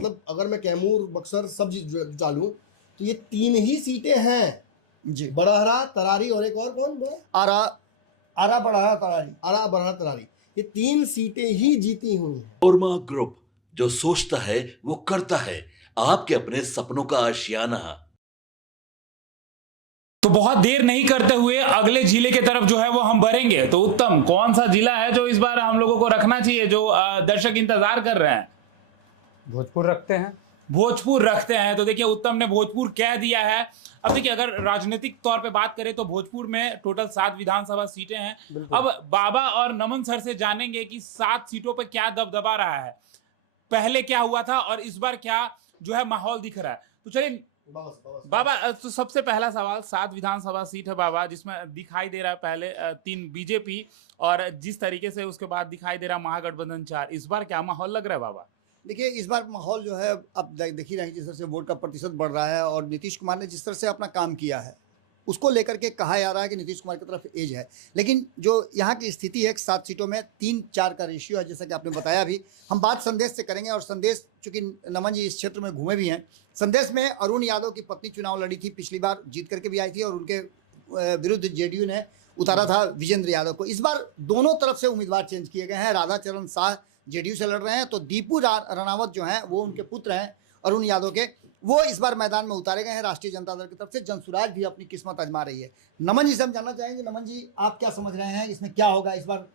मतलब अगर मैं कैमूर बक्सर सब जुटा लूं तो ये 3 ही सीटें हैं जी। बड़हरा, तरारी और एक और कौन बोला? आरा बड़हरा तरारी। आरा, बड़हरा, तरारी, ये 3 सीटें ही जीती हुई हैं। ओरमा ग्रुप, जो सोचता है वो करता है। आपके अपने सपनों का आशियाना। तो बहुत देर नहीं करते हुए अगले जिले की तरफ जो है वो हम बढ़ेंगे। तो उत्तम, कौन सा जिला है जो इस बार हम लोगों को रखना चाहिए, जो दर्शक इंतजार कर रहे हैं? भोजपुर रखते हैं। भोजपुर रखते हैं। तो देखिए उत्तम ने भोजपुर कह दिया है। अब देखिए अगर राजनीतिक तौर पे बात करें तो भोजपुर में टोटल 7 विधानसभा सीटें हैं। अब बाबा और नमन सर से जानेंगे कि 7 सीटों पे क्या दबदबा रहा है, पहले क्या हुआ था और इस बार क्या जो है माहौल दिख रहा है। तो चलिए बाबा, तो सबसे पहला सवाल, 7 विधानसभा सीट है बाबा, जिसमें दिखाई दे रहा है पहले 3 बीजेपी और जिस तरीके से उसके बाद दिखाई दे रहा महागठबंधन 4। इस बार क्या माहौल लग रहा है बाबा? देखिए इस बार माहौल जो है अब देख ही रहे हैं जिस तरह से वोट का प्रतिशत बढ़ रहा है और नीतीश कुमार ने जिस तरह से अपना काम किया है उसको लेकर के कहा जा रहा है कि नीतीश कुमार की तरफ एज है। लेकिन जो यहाँ की स्थिति है 7 सीटों में 3-4 का रेशियो है, जैसा कि आपने बताया भी। हम बात संदेश से करेंगे और संदेश, चूंकि नमन जी इस क्षेत्र में घूमे भी हैं, संदेश में अरुण यादव की पत्नी चुनाव लड़ी थी, पिछली बार जीत करके भी आई थी और उनके विरुद्ध जेडीयू ने उतारा था विजेंद्र यादव को। इस बार दोनों तरफ से उम्मीदवार चेंज किए गए हैं। राधा चरण शाह जेडीयू से लड़ रहे हैं, तो दीपू राणावत जो हैं वो उनके पुत्र हैं अरुण यादव के, वो इस बार मैदान में उतारे गए हैं राष्ट्रीय जनता दल की तरफ से। जनसुराज भी अपनी किस्मत आजमा रही है। नमन जी से हम जानना चाहेंगे, नमन जी आप क्या समझ रहे हैं, इसमें क्या होगा इस बार?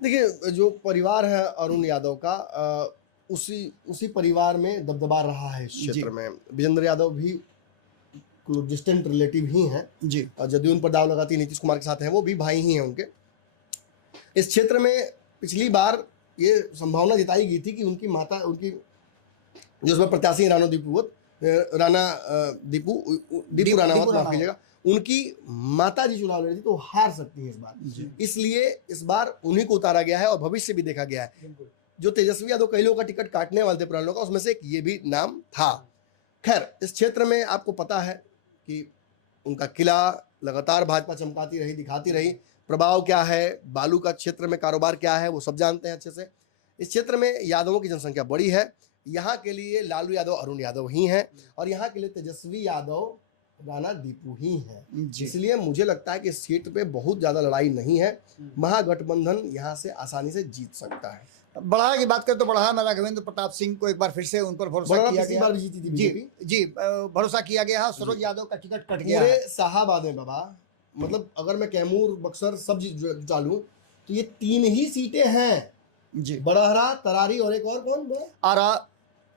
देखिए जो परिवार है अरुण यादव का, उसी परिवार में दबदबा रहा है इस क्षेत्र में। विजेंद्र यादव भी डिस्टेंट रिलेटिव ही हैं जी, और जदयू उन पर दाव लगाती नीतीश कुमार के साथ हैं, वो भी भाई ही हैं उनके। इस क्षेत्र में पिछली बार ये संभावना जताई गई थी कि उनकी माता, उनकी जो उसमें प्रत्याशी राणा दीपू राणावत, माफ कीजिएगा, उनकी माता जी चुनाव लड़ी थी तो हार सकती है इस बार। इसलिए इस बार उन्हीं को उतारा गया है और भविष्य भी देखा गया है। जो तेजस्वी यादव कई लोगों का टिकट काटने वाले थे पुराने लोगों का, उसमें से एक ये भी नाम था। खैर इस क्षेत्र में आपको पता है कि उनका किला लगातार भाजपा चमकाती रही, दिखाती रही। प्रभाव क्या है, बालू का क्षेत्र में कारोबार क्या है, वो सब जानते हैं अच्छे से। इस क्षेत्र में यादवों की जनसंख्या बड़ी है। यहाँ के लिए लालू यादव अरुण यादव ही हैं और यहाँ के लिए तेजस्वी यादव राणा दीपू ही हैं। इसलिए मुझे लगता है कि इस सीट पे बहुत ज़्यादा लड़ाई नहीं है। महागठबंधन यहाँ से आसानी से जीत सकता है। बढ़ा की बात करें तो बढ़ा में राघवेंद्र प्रताप सिंह को एक बार फिर से उन पर भरोसा किया गया। बार जीती थी बीजेपी। जी भरोसा किया गया है। सरोज यादव का टिकट कट गया पूरे साहबाद में बाबा, मतलब अगर मैं कैमूर बक्सर सब जुटा लूं तो ये 3 ही सीटें हैं जी, बड़हरा, तरारी और एक और कौन बोला?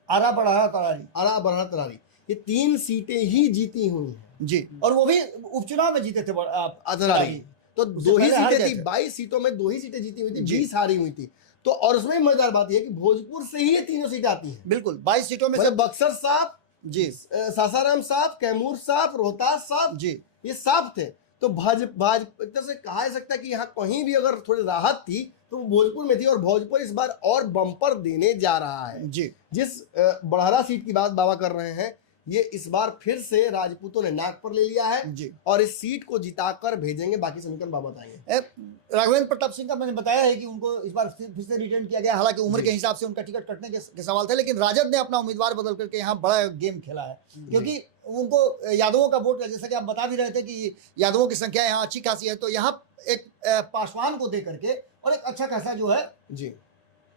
आरा बड़हरा तरारी। आरा, बड़हरा, तरारी, ये 3 सीटें ही जीती हुई हैं जी, और वो भी उपचुनाव में जीते थे तरारी। तो 2 ही सीटें थी, 22 सीटों में 2 ही सीटें जीती हुई थी, 20 हारी हुई थी। तो और उसमें मजेदार बात यह है कि भोजपुर से ही ये 3 सीटें आती हैं। बिल्कुल 22 सीटों में से बक्सर साफ जी, सासाराम साफ, कैमूर साफ, रोहतास साफ जी, ये साफ थे। तो भाजपा से कहा जा सकता है कि यहाँ कहीं भी अगर थोड़ी राहत थी तो वो भोजपुर में थी और भोजपुर इस बार और बम्पर देने जा रहा है जी। जिस बड़हरा सीट की बात बाबा कर रहे हैं, ये इस बार फिर से राजपूतों ने नाक पर ले लिया है जी, और इस सीट को जिताकर भेजेंगे। बाकी समीकरण बाबा बताएंगे। राघवेंद्र प्रताप सिंह का मैंने बताया है कि उनको इस बार फिर से रिटर्न किया गया। हालांकि उम्र के हिसाब से उनका टिकट कटने के सवाल थे, लेकिन राजद ने अपना उम्मीदवार बदल करके यहाँ बड़ा गेम खेला है, क्योंकि उनको यादवों का वोट, जैसा कि आप बता भी रहे थे कि यादवों की संख्या यहाँ अच्छी खासी है, तो यहाँ एक पासवान को दे करके और एक अच्छा खासा जो है जी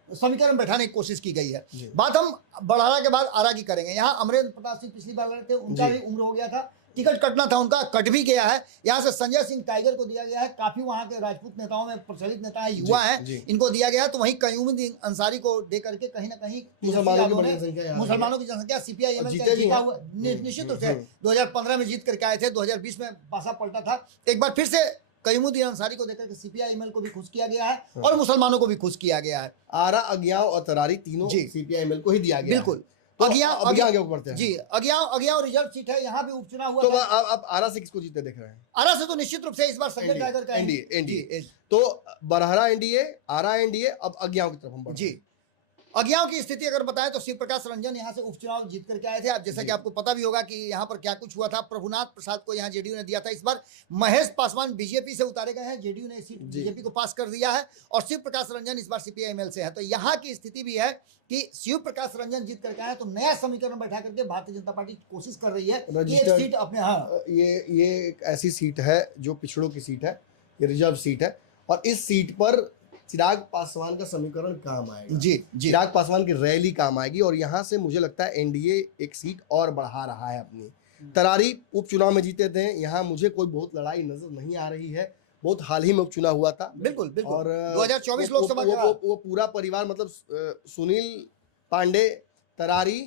समीकरण बैठाने की कोशिश की गई है। बात हम बड़हरा के बाद आरा की करेंगे। यहाँ अमरेंद्र प्रताप सिंह पिछली बार लड़े थे, उनका भी उम्र हो गया था, टिकट कटना था उनका, कट भी गया है। यहाँ से संजय सिंह टाइगर को दिया गया है, काफी वहाँ के राजपूत नेताओं में प्रचलित नेता है, युवा है, इनको दिया गया है। तो वहीं कयूमुद्दीन अंसारी को दे करके कहीं ना कहीं मुसलमानों की जनसंख्या CPI-ML जीता हुआ निश्चित रूप से 2015 में जीत करके आए थे, 2020 में पासा पलटा था। एक बार फिर से कयूमुद्दीन अंसारी को देकर के CPI-ML को भी खुश किया गया है और मुसलमानों को भी खुश किया गया है। आरा, अगियाव और तरारी तीनों CPI-ML को ही दिया गया। बिल्कुल। तो अगियाव बढ़ते हैं जी, अगियाव रिजर्व सीट है, यहाँ भी उपचुनाव हुआ। तो आप आरा से किसको जीते देख रहे हैं? आरा से तो निश्चित रूप से इस बार संजय टाइगर का एनडीए। तो बड़हरा एनडीए, आरा एनडीए, अब अगियाव की तरफ हम बढ़ते हैं। जी, अज्ञाओं की स्थिति अगर बताएं तो शिव प्रकाश रंजन यहाँ से उपचुनाव जीत करके आए थे। आप जैसा कि आपको पता भी होगा कि यहाँ पर क्या कुछ हुआ था। प्रभुनाथ प्रसाद को यहाँ जेडीयू ने दिया था। इस बार महेश पासवान बीजेपी से उतारे गए हैं, जेडीयू ने सीट बीजेपी को पास कर दिया है और शिव प्रकाश रंजन इस बार सीपीआई-एमएल से है। तो यहाँ की स्थिति भी है कि शिव प्रकाश रंजन जीत करके आए तो नया समीकरण बैठा करके भारतीय जनता पार्टी कोशिश कर रही है कि एक सीट अपने ये एक ऐसी सीट है जो पिछड़ों की सीट है, ये रिजर्व सीट है और इस सीट पर चिराग पासवान का समीकरण काम आएगा। जी चिराग पासवान की रैली काम आएगी और यहाँ से मुझे लगता है एनडीए एक सीट और बढ़ा रहा है अपनी। तरारी उपचुनाव में जीते थे, यहाँ मुझे कोई बहुत लड़ाई नजर नहीं आ रही है। बहुत हाल ही में उपचुनाव हुआ था। बिल्कुल बिल्कुल। और 2024 लोकसभा वो पूरा परिवार मतलब सुनील पांडे, तरारी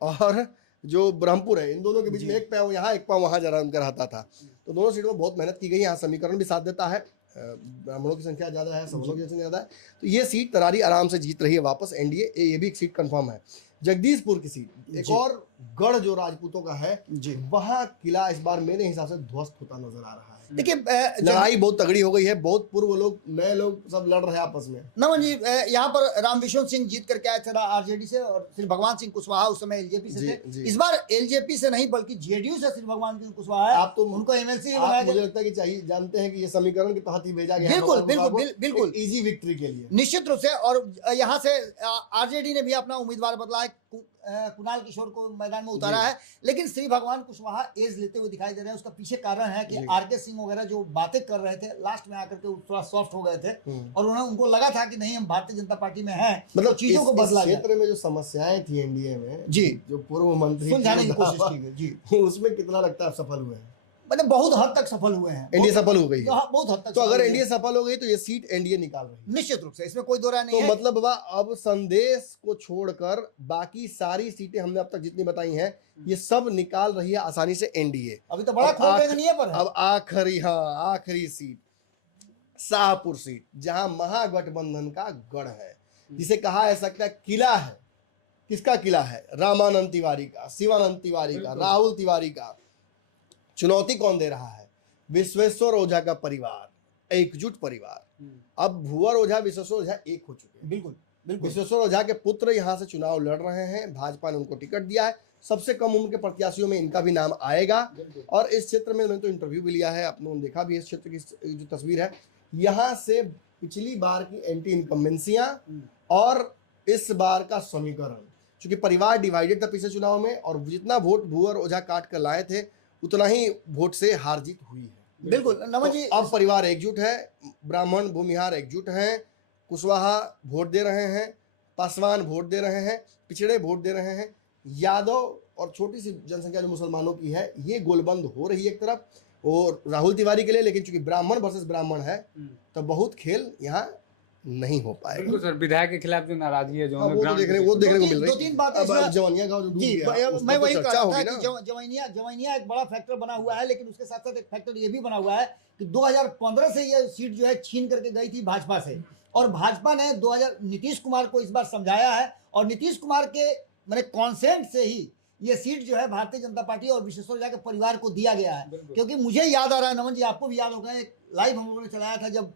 और जो ब्रह्मपुर है, इन दोनों के बीच में एक पाँव यहाँ एक पाँव वहाँ जरा उनका रहता था। तो दोनों सीटों में बहुत मेहनत की गई। यहाँ समीकरण भी साथ देता है, ब्राह्मणों की संख्या ज़्यादा है, सवर्णों की संख्या ज़्यादा है, तो ये सीट तरारी आराम से जीत रही है वापस एनडीए। ये भी एक सीट कंफर्म है। जगदीशपुर की सीट एक और गढ़ जो राजपूतों का है जी, वहाँ किला इस बार मेरे हिसाब से ध्वस्त होता नजर आ रहा है। देखिए लड़ाई बहुत तगड़ी हो गई है, बहुत पूर्व लोग नए लोग सब लड़ रहे हैं आपस में। नमन जी, यहाँ पर राम विशुन सिंह जीत करके आए थे आरजेडी से और श्री भगवान सिंह कुशवाहा उस समय एलजेपी से थे। इस बार एलजेपी से नहीं बल्कि जेडीयू से श्री भगवान सिंह कुशवाहा है। आप तो उनको एमएलसी बनाया मुझे लगता है कि चाहिए जानते हैं कि ये समीकरण के तहत ही भेजा गया। बिल्कुल बिल्कुल बिल्कुल इजी विक्ट्री के लिए निश्चित रूप से। और यहाँ से आरजेडी ने भी अपना उम्मीदवार बदला है, कुणाल किशोर को मैदान में उतारा है। लेकिन श्री भगवान कुशवाहा एज लेते हुए दिखाई दे रहे हैं। उसका पीछे कारण है कि आरके सिंह वगैरह जो बातें कर रहे थे लास्ट में आकर के थोड़ा सॉफ्ट हो गए थे और उनको लगा था कि नहीं हम भारतीय जनता पार्टी में हैं, मतलब चीजों को बदला। क्षेत्र में जो समस्याएं थी एनडीए में जी, जो पूर्व मंत्री सुलझाने की कोशिश की गई जी, उसमें कितना लगता है सफल हुए हैं? मतलब बहुत हद तक सफल हुए हैं। एनडीए सफल हो गई है, बहुत हद तक। तो अगर एनडीए सफल हो गई तो ये सीट एनडीए निकाल रही है निश्चित रूप से, इसमें कोई दो राय नहीं तो है। मतलब बाबा अब संदेश को छोड़कर बाकी सारी सीटें हमने अब तक जितनी बताई हैं ये सब निकाल रही है आसानी से एनडीए। अभी तो बड़ा खोलबेगनिया पर है। अब आखिरी सीट शाहपुर सीट, जहां महागठबंधन का गढ़ है, जिसे कहा जा सकता है किला है। किसका किला है? रामानंद तिवारी का, शिवानंद तिवारी का, राहुल तिवारी का। चुनौती कौन दे रहा है? विश्वेश्वर ओझा का परिवार, एकजुट परिवार। अब भुवर ओझा, विश्वेश्वर ओझा एक हो चुके हैं। बिल्कुल बिल्कुल। विश्वेश्वर ओझा के पुत्र यहाँ से चुनाव लड़ रहे हैं, भाजपा ने उनको टिकट दिया है। सबसे कम उम्र के प्रत्याशियों में इनका भी नाम आएगा। और इस क्षेत्र में मैंने तो इंटरव्यू भी लिया है, आपने देखा भी इस क्षेत्र की जो तस्वीर है, यहाँ से पिछली बार की एंटी इनकम्बेंसियां और इस बार का समीकरण, क्योंकि परिवार डिवाइडेड था पिछले चुनाव में और जितना वोट भुवर ओझा काट कर लाए थे उतना ही वोट से हार जीत हुई है। बिल्कुल नमन जी, तो अब परिवार एकजुट है, ब्राह्मण भूमिहार एकजुट हैं, कुशवाहा वोट दे रहे हैं, पासवान वोट दे रहे हैं, पिछड़े वोट दे रहे हैं, यादव और छोटी सी जनसंख्या जो मुसलमानों की है ये गोलबंद हो रही है एक तरफ और राहुल तिवारी के लिए। लेकिन चूंकि ब्राह्मण वर्सेस ब्राह्मण है तो बहुत खेल यहाँ नहीं हो पाएगा। बिल्कुल सर, विधायक के खिलाफ जो नाराजगी है जो वो देखने को मिल रही दो तीन बातें है। जवानिया गांव जो डूब गया, मैं वही कह रहा था ना। कि जवानिया एक बड़ा फैक्टर बना हुआ है। लेकिन उसके साथ साथ एक फैक्टर ये भी बना हुआ है कि 2015 से ये सीट जो है छीन करके गई थी भाजपा से और भाजपा ने नीतीश कुमार को इस बार समझाया है और नीतीश कुमार के मैंने कॉन्सेंट से ही ये सीट जो है भारतीय जनता पार्टी और विश्वेश्वर ओझा के परिवार को दिया गया है। क्योंकि मुझे याद आ रहा है नमन जी, आपको भी याद होगा, एक लाइव हम लोगों ने चलाया था जब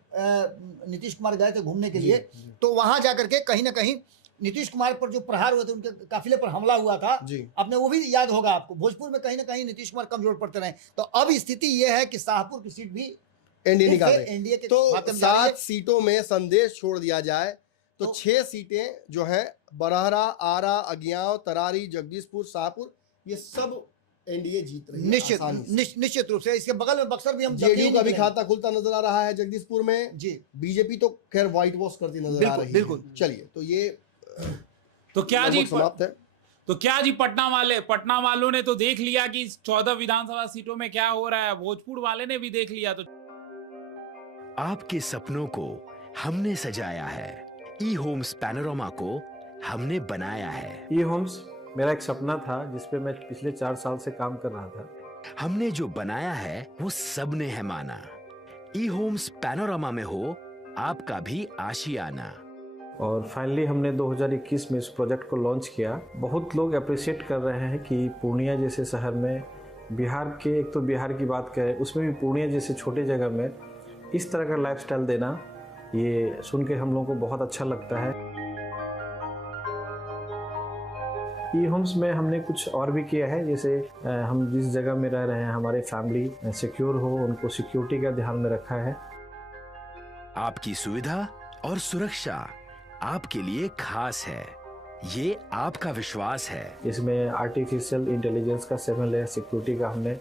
नीतीश कुमार गए थे घूमने के लिए, तो वहां जाकर के कहीं ना कहीं नीतीश कुमार पर जो प्रहार हुए थे, उनके काफिले पर हमला हुआ था, आपने वो भी याद होगा आपको। भोजपुर में कहीं ना कहीं नीतीश कुमार कमजोर पड़ते रहे। तो अब स्थिति ये है कि शाहपुर की सीट भी एनडीए निकाल रही है। एनडीए के तो 7 सीटों में संदेश छोड़ दिया जाए तो 6 सीटें जो हैं बरहरा, आरा, अज्ञाव, तरारी, जगदीशपुर, शाहपुर, ये सब एनडीए जीत रही है निश्चित रूप से। इसके बगल में बक्सर भी हम जेडीयू का भी खाता खुलता नजर आ रहा है जगदीशपुर में जी। बीजेपी तो खैर व्हाइट वॉश करती नजर आ रही है। बिल्कुल। चलिए तो ये तो क्या जी समाप्त है। तो क्या जी पटना वालों ने तो देख लिया कि 14 विधानसभा सीटों में क्या हो रहा है, भोजपुर वाले ने भी देख लिया। तो आपके सपनों को हमने सजाया है, ई होम्स पैनोरामा को हमने बनाया है। ई होम्स मेरा एक सपना था जिसपे मैं पिछले 4 साल से काम कर रहा था। हमने जो बनाया है वो सबने है माना। ई होम्स पैनोरामा में हो आपका भी आशियाना। और फाइनली हमने 2021 में इस प्रोजेक्ट को लॉन्च किया। बहुत लोग अप्रिशिएट कर रहे हैं कि पूर्णिया जैसे शहर में, बिहार के, एक तो बिहार की बात करें उसमें भी पूर्णिया जैसे छोटे जगह में इस तरह का लाइफस्टाइल देना, ये सुन के हम लोगों को बहुत अच्छा लगता है। ई होम्स में हमने कुछ और भी किया है, जैसे हम जिस जगह में रह रहे हैं हमारे फैमिली सिक्योर हो, उनको सिक्योरिटी का ध्यान में रखा है। आपकी सुविधा और सुरक्षा आपके लिए खास है, ये आपका विश्वास है। इसमें आर्टिफिशियल इंटेलिजेंस का 7 लेयर सिक्योरिटी का हमने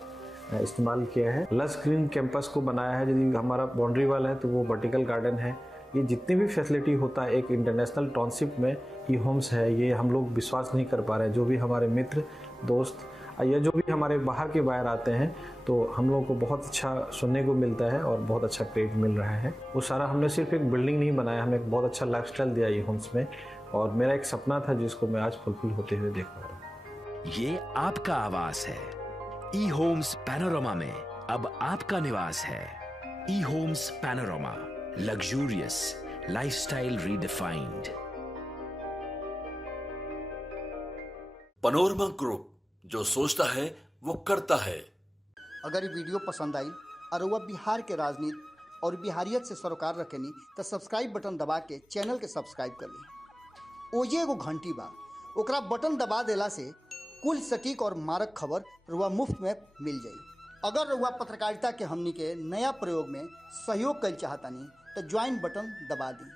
इस्तेमाल किया है। लस ग्रीन कैंपस को बनाया है, यदि हमारा बाउंड्री वाल है तो वो वर्टिकल गार्डन है। ये जितनी भी फैसिलिटी होता है एक इंटरनेशनल टाउनशिप में ई होम्स है, ये हम लोग विश्वास नहीं कर पा रहे हैं। जो भी हमारे मित्र दोस्त या जो भी हमारे बाहर के बाहर आते हैं तो हम लोगों को बहुत अच्छा सुनने को मिलता है और बहुत अच्छा क्रेडिट मिल रहा है। वो सारा हमने सिर्फ एक बिल्डिंग नहीं बनाया, हमने एक बहुत अच्छा लाइफस्टाइल दिया ई होम्स में, और मेरा एक सपना था जिसको मैं आज फुलफिल होते हुए देख पा रहा हूँ। ये आपका आवास है। ई होम्स पैनोरामा में अब आपका निवास है। E homes Panorama, luxurious lifestyle redefined. Panorama group, जो सोचता है वो करता है। अगर ये वीडियो पसंद आई और वह बिहार के राजनीति और बिहारियत से सरोकार रखेनी तो सब्सक्राइब बटन दबा के चैनल के सब्सक्राइब कर ली। ओजे एगो घंटी बा, ओकरा बटन दबा देला से कुल सटीक और मारक खबर रुआ मुफ्त में मिल जाई। अगर रुआ पत्रकारिता के हमनी के नया प्रयोग में सहयोग कर चाहतानी तो ज्वाइन बटन दबा दी।